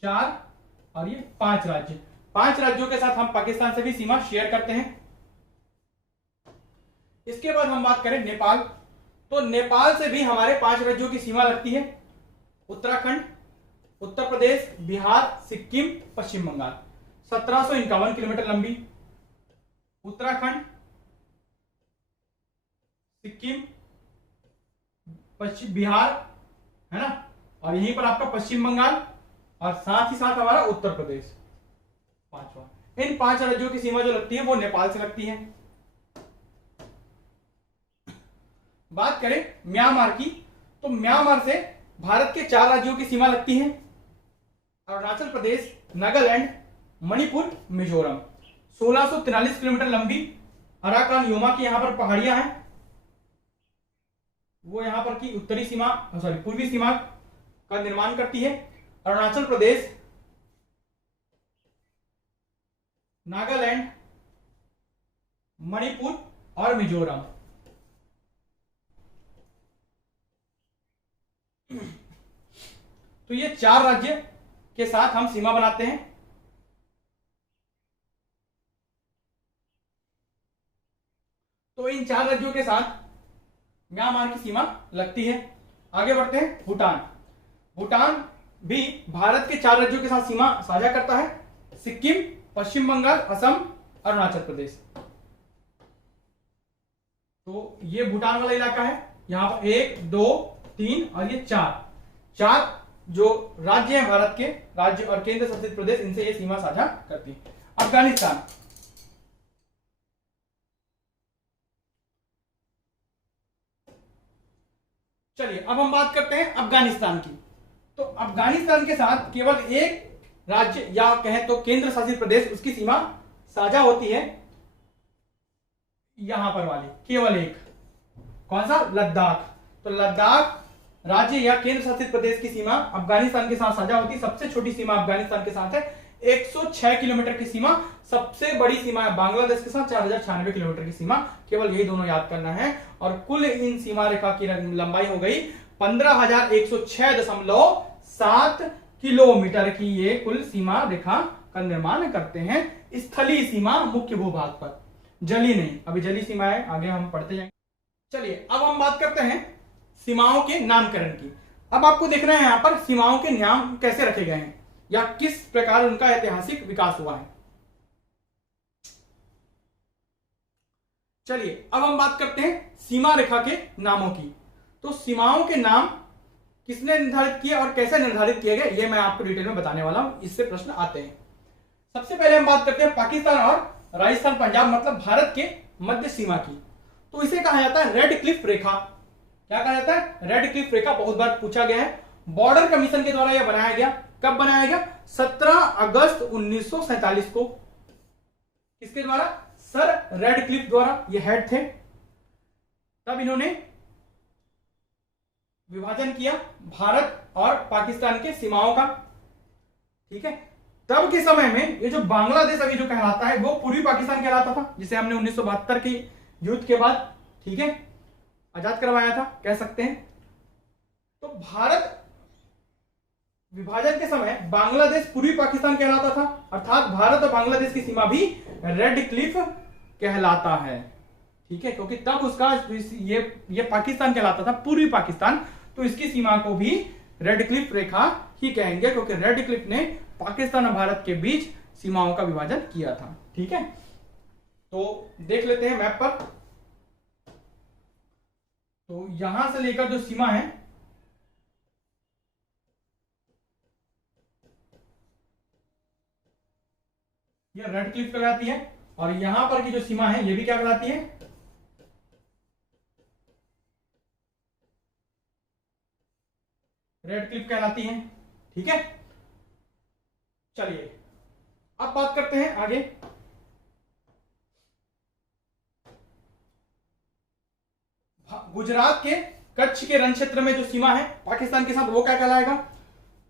4 और ये 5 राज्य, 5 राज्यों के साथ हम पाकिस्तान से भी सीमा शेयर करते हैं। इसके बाद हम बात करें नेपाल, तो नेपाल से भी हमारे 5 राज्यों की सीमा लगती है, उत्तराखंड, उत्तर प्रदेश, बिहार, सिक्किम, पश्चिम बंगाल, 1751 किलोमीटर लंबी। उत्तराखंड, सिक्किम, पश्चिम बिहार है ना, और यहीं पर आपका पश्चिम बंगाल और साथ ही साथ हमारा उत्तर प्रदेश, 5वां। इन 5 राज्यों की सीमा जो लगती है वो नेपाल से लगती है। बात करें म्यांमार की, तो म्यांमार से भारत के 4 राज्यों की सीमा लगती है, अरुणाचल प्रदेश, नागालैंड, मणिपुर, मिजोरम, 1643 किलोमीटर लंबी। अराकान योमा की यहां पर पहाड़ियां हैं, वो यहां पर की उत्तरी सीमा पूर्वी सीमा का निर्माण करती है। अरुणाचल प्रदेश, नागालैंड, मणिपुर और मिजोरम। तो ये 4 राज्य के साथ हम सीमा बनाते हैं। तो इन 4 राज्यों के साथ म्यांमार की सीमा लगती है। आगे बढ़ते हैं, भूटान। भूटान भी भारत के 4 राज्यों के साथ सीमा साझा करता है, सिक्किम, पश्चिम बंगाल, असम, अरुणाचल प्रदेश। तो ये भूटान वाला इलाका है, यहां पर 1 2 3 और ये 4 जो राज्य हैं भारत के, राज्य और केंद्र शासित प्रदेश, इनसे ये सीमा साझा करती है। अफगानिस्तान, चलिए अब हम बात करते हैं अफगानिस्तान की। तो अफगानिस्तान के साथ केवल एक राज्य या कहें तो केंद्र शासित प्रदेश, उसकी सीमा साझा होती है यहां पर वाली, केवल एक, कौन सा, लद्दाख। तो लद्दाख राज्य या केंद्र शासित प्रदेश की सीमा अफगानिस्तान के साथ साझा होती है। सबसे छोटी सीमा अफगानिस्तान के साथ है 106 किलोमीटर की सीमा। सबसे बड़ी सीमा है बांग्लादेश के साथ 4096 किलोमीटर की सीमा। केवल यही दोनों याद करना है। और कुल इन सीमा रेखा की लंबाई हो गई 15,106.7 किलोमीटर की। ये कुल सीमा रेखा का निर्माण करते हैं स्थलीय सीमा मुख्य भूभाग पर, जली नहीं। अभी जली सीमा है, आगे हम पढ़ते जाएंगे। चलिए अब हम बात करते हैं सीमाओं के नामकरण की। अब आपको देख रहे हैं यहां पर सीमाओं के नाम कैसे रखे गए हैं या किस प्रकार उनका ऐतिहासिक विकास हुआ है। चलिए अब हम बात करते हैं सीमा रेखा के नामों की। तो सीमाओं के नाम किसने निर्धारित किए और कैसे निर्धारित किए गए, ये मैं आपको डिटेल में बताने वाला हूं। इससे प्रश्न आते हैं। सबसे पहले हम बात करते हैं पाकिस्तान और राजस्थान पंजाब, मतलब भारत के मध्य सीमा की। तो इसे कहा जाता है रेड क्लिफ रेखा। क्या कहा जाता है, रेड क्लिफ रेखा। बहुत बार पूछा गया है। बॉर्डर कमीशन के द्वारा यह बनाया गया। कब बनाया गया, 17 अगस्त 1947 को। किसके द्वारा, सर रेड क्लिफ द्वारा। ये हेड थे। तब इन्होंने विभाजन किया भारत और पाकिस्तान के सीमाओं का। ठीक है। तब के समय में ये जो बांग्लादेश अभी जो कहलाता है वो पूर्वी पाकिस्तान कहलाता था, जिसे हमने 1972 के युद्ध के बाद, ठीक है, आजाद करवाया था, कह सकते हैं। तो भारत विभाजन के समय बांग्लादेश पूर्वी पाकिस्तान कहलाता था, अर्थात भारत और बांग्लादेश की सीमा भी रेड क्लिफ कहलाता है। ठीक है, क्योंकि तब उसका ये पाकिस्तान कहलाता था, पूर्वी पाकिस्तान। तो इसकी सीमा को भी रेड क्लिफ रेखा ही कहेंगे, क्योंकि रेड क्लिफ ने पाकिस्तान और भारत के बीच सीमाओं का विभाजन किया था। ठीक है, तो देख लेते हैं मैप पर। तो यहां से लेकर जो सीमा है, ये रेड क्लिफ कहलाती है। और यहां पर की जो सीमा है ये भी क्या कहलाती है, रेड क्लिफ कहलाती है। ठीक है, चलिए अब बात करते हैं आगे। गुजरात के कच्छ के रण क्षेत्र में जो सीमा है पाकिस्तान के साथ, वो क्या कहलाएगा,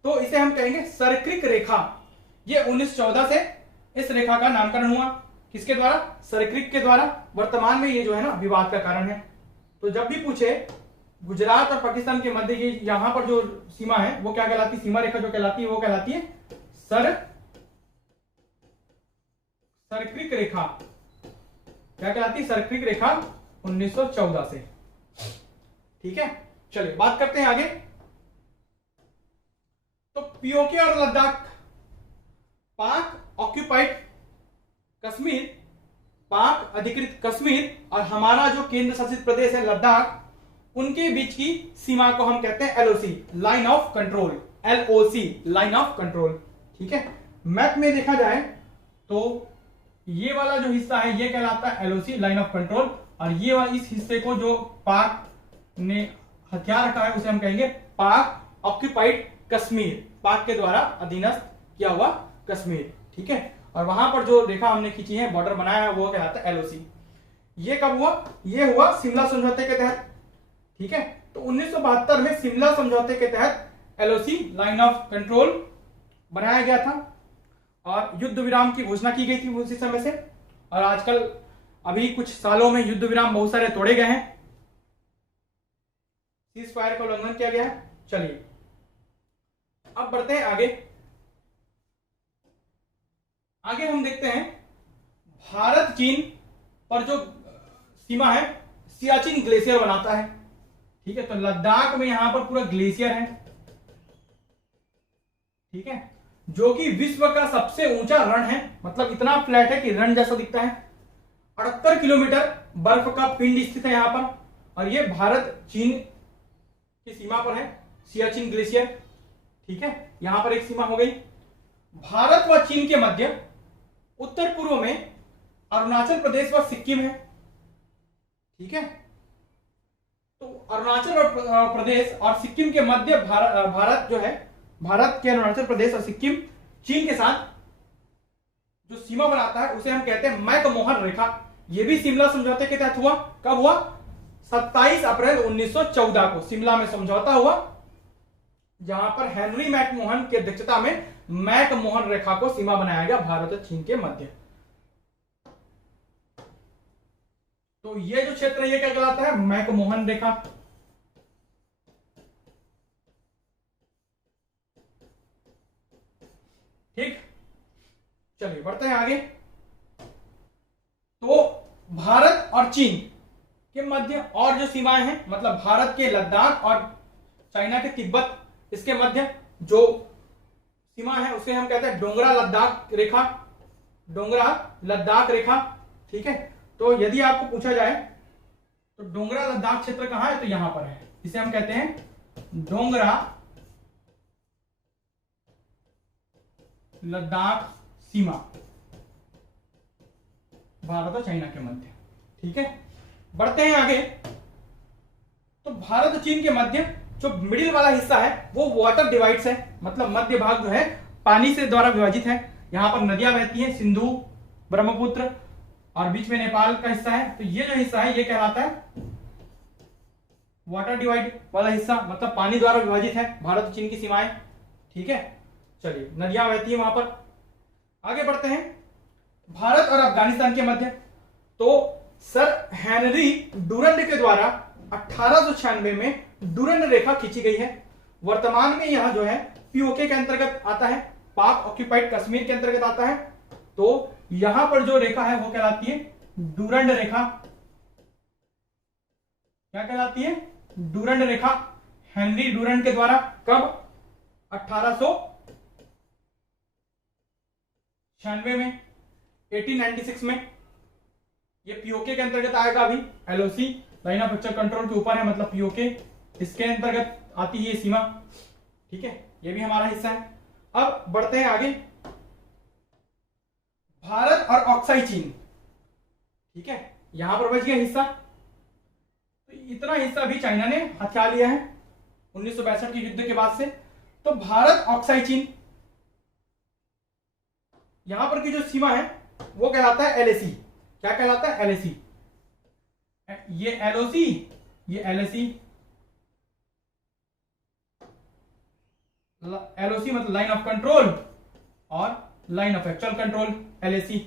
तो इसे हम कहेंगे सरक्रिक रेखा। ये 1914 से इस रेखा का नामकरण हुआ। किसके द्वारा, सरक्रिक के द्वारा। वर्तमान में ये जो है ना विवाद का कारण है। तो जब भी पूछे गुजरात और पाकिस्तान के मध्य ये यहां पर जो सीमा है वो क्या कहलाती है, सीमा रेखा जो कहलाती है वो कहलाती है सरक्रिक रेखा। क्या कहलाती है, सरक्रिक रेखा 1914 से। ठीक है, चलिए बात करते हैं आगे। तो पीओके और लद्दाख, पाक ऑक्यूपाइड कश्मीर, पाक अधिकृत कश्मीर और हमारा जो केंद्र शासित प्रदेश है लद्दाख, उनके बीच की सीमा को हम कहते हैं LOC, line of control. LOC, line of control. ठीक है, मैप में देखा जाए तो ये वाला जो हिस्सा है ये कहलाता है एलओसी, लाइन ऑफ कंट्रोल। और ये वाला इस हिस्से को जो पाक ने हथियार रखा है उसे हम कहेंगे पाक ऑक्यूपाइड कश्मीर, पाक के द्वारा अधीनस्थ किया हुआ कश्मीर। ठीक है, और वहां पर जो रेखा हमने खींची है, बॉर्डर बनाया है, वो कहलाता है एलओसी। ये कब हुआ, ये हुआ शिमला समझौते के तहत। ठीक है, तो 1972 में शिमला समझौते के तहत एलओसी, लाइन ऑफ कंट्रोल, बनाया गया था और युद्ध विराम की घोषणा की गई थी उसी समय से। और आजकल अभी कुछ सालों में युद्ध विराम बहुत सारे तोड़े गए हैं, सीज फायर का उल्लंघन किया गया है। चलिए अब बढ़ते हैं आगे। आगे हम देखते हैं भारत चीन पर जो सीमा है सियाचिन ग्लेशियर बनाता है। ठीक है, तो लद्दाख में यहां पर पूरा ग्लेशियर है। ठीक है, जो कि विश्व का सबसे ऊंचा रण है, मतलब इतना फ्लैट है कि रण जैसा दिखता है। 78 किलोमीटर बर्फ का पिंड स्थित है यहां पर। और ये भारत चीन की सीमा पर है सियाचिन ग्लेशियर। ठीक है, यहां पर एक सीमा हो गई। भारत व चीन के मध्य उत्तर पूर्व में अरुणाचल प्रदेश व सिक्किम है। ठीक है, तो अरुणाचल प्रदेश और सिक्किम के मध्य भारत जो है, भारत के अरुणाचल प्रदेश और सिक्किम चीन के साथ जो सीमा बनाता है उसे हम कहते हैं मैकमोहन रेखा। यह भी शिमला समझौते के तहत हुआ। कब हुआ? 27 अप्रैल 1914 को शिमला में समझौता हुआ, जहां पर हेनरी मैकमोहन की अध्यक्षता में मैकमोहन रेखा को सीमा बनाया गया भारत और चीन के मध्य। तो ये जो क्षेत्र है ये क्या कहलाता है? मैकमोहन रेखा। ठीक, चलिए बढ़ते हैं आगे। तो भारत और चीन के मध्य और जो सीमाएं हैं, मतलब भारत के लद्दाख और चाइना के तिब्बत, इसके मध्य जो सीमा है उसे हम कहते हैं डोंगरा लद्दाख रेखा। डोंगरा लद्दाख रेखा, ठीक है। तो यदि आपको पूछा जाए तो डोंगरा लद्दाख क्षेत्र कहां है, तो यहां पर है। इसे हम कहते हैं डोंगरा लद्दाख सीमा, भारत और चाइना के मध्य, ठीक है। बढ़ते हैं आगे। तो भारत और चीन के मध्य जो मिडिल वाला हिस्सा है वो वाटर डिवाइड्स है, मतलब मध्य भाग जो है पानी से द्वारा विभाजित है। यहां पर नदियां बहती हैं, सिंधु, ब्रह्मपुत्र, और बीच में नेपाल का हिस्सा है। तो ये जो हिस्सा है ये कहलाता है वाटर डिवाइड वाला हिस्सा, मतलब पानी द्वारा विभाजित है भारत और चीन की सीमाएं, ठीक है। चलिए, नदियां बहती है वहां पर। आगे बढ़ते हैं। भारत और अफगानिस्तान के मध्य तो सर हेनरी डुरंड के द्वारा 1896 में डुरंड रेखा खींची गई है। वर्तमान में यह जो है पीओके के अंतर्गत आता है, पाक ऑक्यूपाइड कश्मीर के अंतर्गत आता है। तो यहां पर जो रेखा है वो कहलाती है डुरंड रेखा। क्या कहलाती है? डुरंड रेखा। हेनरी डुरंड के द्वारा कब? 1896 में, 1896 में। ये पीओके के अंतर्गत आएगा। अभी LOC line of actual control के ऊपर है, मतलब पीओके, इसके अंतर्गत आती है ये सीमा, ठीक है। ये भी हमारा हिस्सा है। अब बढ़ते हैं आगे। भारत और ऑक्साई चीन, ठीक है, यहां पर बच गया हिस्सा। तो इतना हिस्सा भी चाइना ने हथिया लिया है 1962 के युद्ध के बाद से। तो भारत ऑक्साई चीन, यहां पर की जो सीमा है वो कहलाता है एलएसी। क्या कहलाता है? एलएसी। ये एलओसी, ये एलएसी। एलओसी मतलब लाइन ऑफ कंट्रोल और line of actual control, LAC.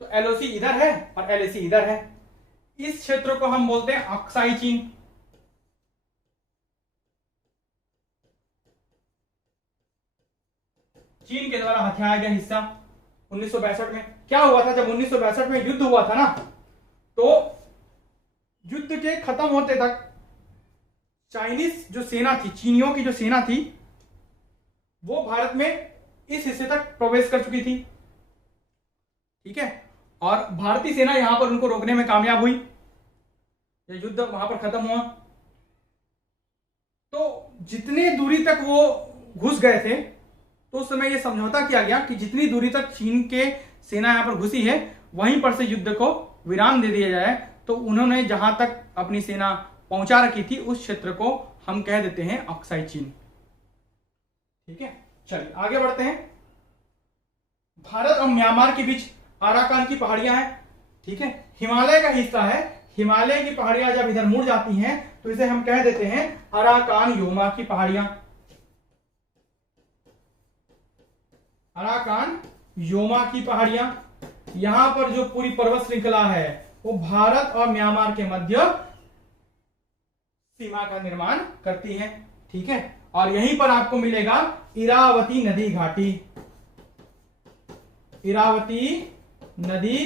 तो एलओसी इधर है और एलएसी इधर है। इस क्षेत्र को हम बोलते हैं ऑक्साई चीन। चीन के द्वारा हथियाया गया हिस्सा 1962 में। क्या हुआ था जब 1962 में युद्ध हुआ था ना, तो युद्ध के खत्म होते तक चाइनीज जो सेना थी, चीनियों की जो सेना थी, वो भारत में इस हिस्से तक प्रवेश कर चुकी थी, ठीक है। और भारतीय सेना यहां पर उनको रोकने में कामयाब हुई। ये युद्ध वहां पर खत्म हुआ। तो जितनी दूरी तक वो घुस गए थे, तो उस समय ये समझौता किया गया कि जितनी दूरी तक चीन के सेना यहां पर घुसी है वहीं पर से युद्ध को विराम दे दिया जाए। तो उन्होंने जहां तक अपनी सेना पहुंचा रखी थी उस क्षेत्र को हम कह देते हैं ऑक्साई चीन, ठीक है। चलिए आगे बढ़ते हैं। भारत और म्यांमार के बीच अराकान की पहाड़ियां हैं, ठीक है। हिमालय का हिस्सा है। हिमालय की पहाड़ियां जब इधर मुड़ जाती हैं तो इसे हम कह देते हैं अराकान योमा की पहाड़ियां। अराकान योमा की पहाड़ियां। यहां पर जो पूरी पर्वत श्रृंखला है वो भारत और म्यांमार के मध्य सीमा का निर्माण करती है, ठीक है। और यहीं पर आपको मिलेगा इरावती नदी घाटी। इरावती नदी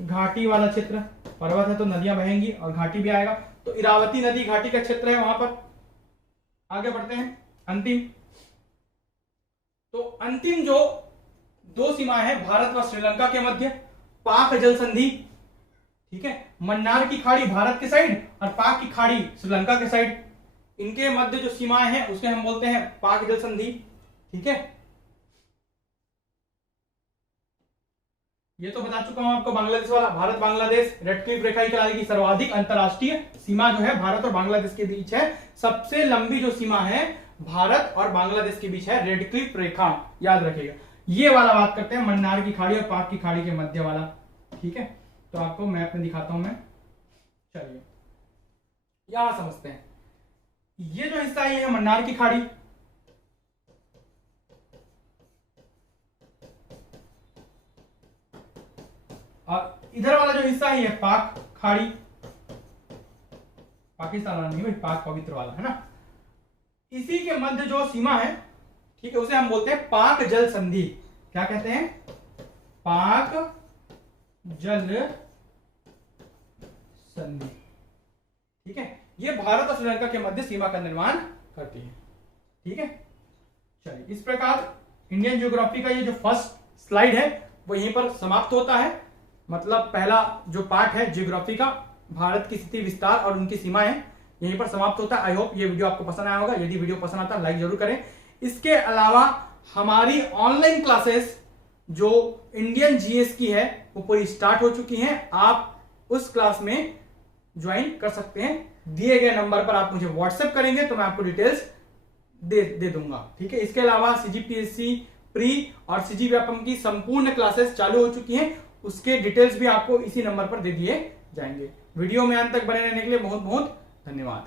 घाटी वाला क्षेत्र, पर्वत है तो नदियां बहेंगी और घाटी भी आएगा। तो इरावती नदी घाटी का क्षेत्र है वहां पर। आगे बढ़ते हैं। अंतिम, तो अंतिम जो दो सीमाएं हैं भारत व श्रीलंका के मध्य, पाक जल संधि, ठीक है। मन्नार की खाड़ी भारत के साइड और पाक की खाड़ी श्रीलंका के साइड, इनके मध्य जो सीमाएं हैं उसे हम बोलते हैं पाक जल संधि, ठीक है। ये तो बता चुका हूं आपको बांग्लादेश वाला। भारत बांग्लादेश रेड क्लिफ रेखा ही कहलाएगी। सर्वाधिक अंतरराष्ट्रीय सीमा जो है भारत और बांग्लादेश के बीच है। सबसे लंबी जो सीमा है भारत और बांग्लादेश के बीच है रेड क्लिफ रेखा, याद रखिएगा। ये वाला बात करते हैं, मन्नार की खाड़ी और पाक की खाड़ी के मध्य वाला। ठीक है, तो आपको मैप में दिखाता हूं मैं। चलिए यहां समझते हैं, ये जो हिस्सा ये है मन्नार की खाड़ी, और इधर वाला जो हिस्सा है ये पाक खाड़ी, पाकिस्तान वाला नहीं भाई, पाक पवित्र वाला है ना। इसी के मध्य जो सीमा है, ठीक है, उसे हम बोलते हैं पाक जल संधि। क्या कहते हैं? पाक जल संधि। ठीक है, ये भारत और श्रीलंका के मध्य सीमा का निर्माण करती है। ठीक है, चलिए इस प्रकार इंडियन ज्योग्राफी का ये जो फर्स्ट स्लाइड है वो यहीं पर समाप्त होता है। मतलब पहला जो पार्ट है ज्योग्राफी का, भारत की स्थिति विस्तार और उनकी सीमाएं, यहीं पर समाप्त होता है। आई होप ये वीडियो आपको पसंद आया होगा। यदि वीडियो पसंद आता है लाइक जरूर करें। इसके अलावा हमारी ऑनलाइन क्लासेस जो इंडियन जीएस की है वो पूरी स्टार्ट हो चुकी हैं। आप उस क्लास में ज्वाइन कर सकते हैं। दिए गए नंबर पर आप मुझे व्हाट्सएप करेंगे तो मैं आपको डिटेल्स दे दूंगा। ठीक है, इसके अलावा सीजीपीएससी प्री और सीजी व्यापम की संपूर्ण क्लासेस चालू हो चुकी हैं, उसके डिटेल्स भी आपको इसी नंबर पर दे दिए जाएंगे। वीडियो में अंत तक बने रहने के लिए बहुत बहुत धन्यवाद।